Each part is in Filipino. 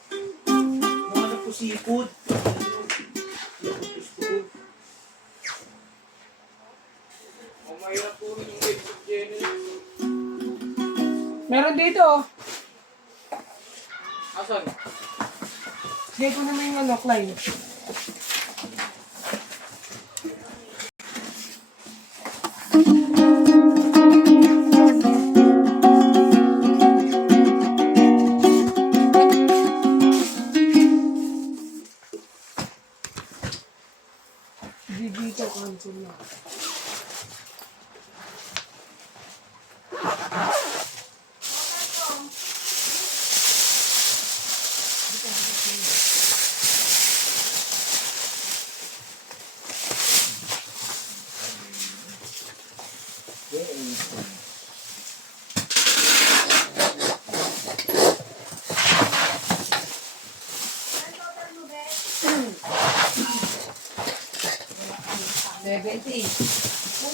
Mga po seafood. Mahirap po rin yung basic channel. Meron dito oh. Asan? Sige ko naman yung ano, Klein. Dito, cancel na.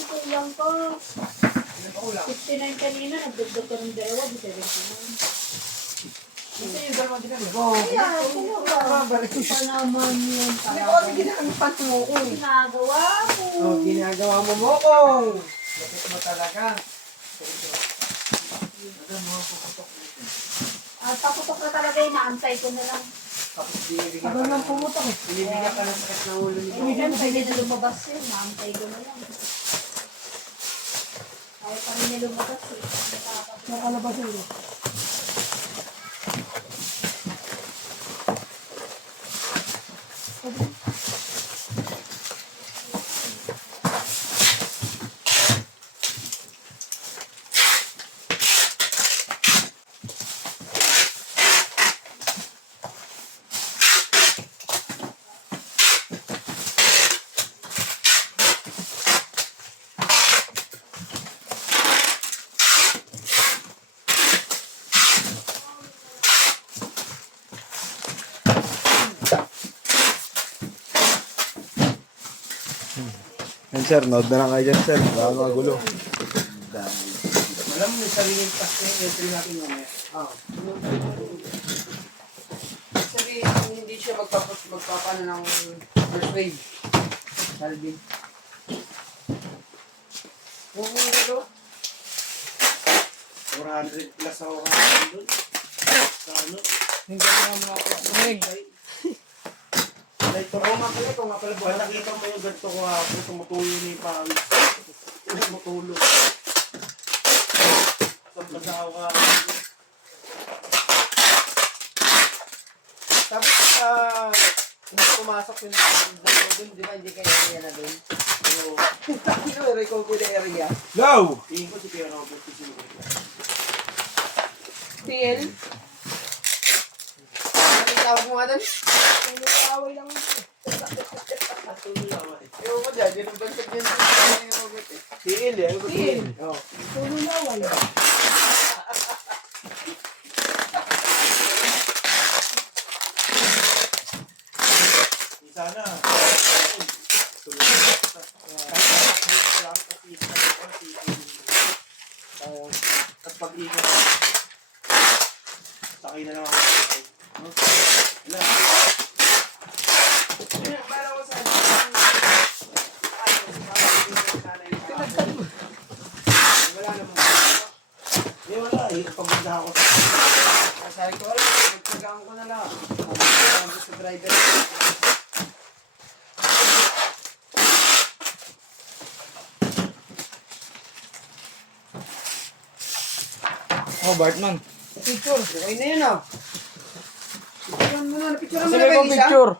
Kung lang to. 59 kanina, nagdagdag ka ng dalawa, di 79. Kasi yung dalawang ginagawa ko. Kaya, sino ba? Pa naman yun. Hindi ko kasi ginagawa mo ko. Ginagawa mo. Oh, ginagawa mo mo ko. Bakit mo talaga? Paputok na talaga yun, naantay ko na lang. Tapos binibigyan ka lang pumutok eh. Binibigyan ka ng sakit ng ulo nito. Hindi pwede na lumabas yun, naantay ko na lang. Kaya pa rin na lumabas eh. Nakalabas yun. Yan sir, nood na lang kayo dyan sir. Baka magulo. Alam mo, may sariling pass na yung entry natin mamaya. Sabihin, hindi siya magpapano ng first wave. Salvin. Oo, ano? 400 plus ako kaya doon. Sa ano? Hindi naman ako. Like, Oo nga pala, ito nga pala. pag nakita mo yung ganito ko ako, tumutulo na yung pawis. Tumutulo. Pagkasaw ka. Tapos, hindi pumasok yung dalawa dun, di ba? Hindi kayo area na dun. So, Ano, recall ko na area. Low! tingin ko si Pierre Robert siguro. TL? Ano tawag mo nga dun? Away lang ito. Natuloy naman eh. Ewan ko dyan, yun ang bansag yun sa Robert eh. TL eh. Ano ba TL? Oo. Tulo na wala. Sana. Tapos pag-ikot. Sakay na lang ako. Wala. Para ko sa Wala naman. Hindi wala eh. Pagpunta ako. sabi ko, ay, magsagaan ko na lang. Sabi sa driver. Oh, Bartman. Picture. Okay na yun ah. Picturean mo na. Picturean mo na Sige ba kong isa? picture.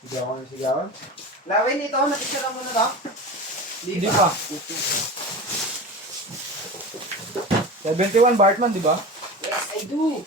Sigawan na sigawan? Lawin ito. Napicturean mo na daw. Hindi pa. 71 Bartman, di ba? Yes, I do.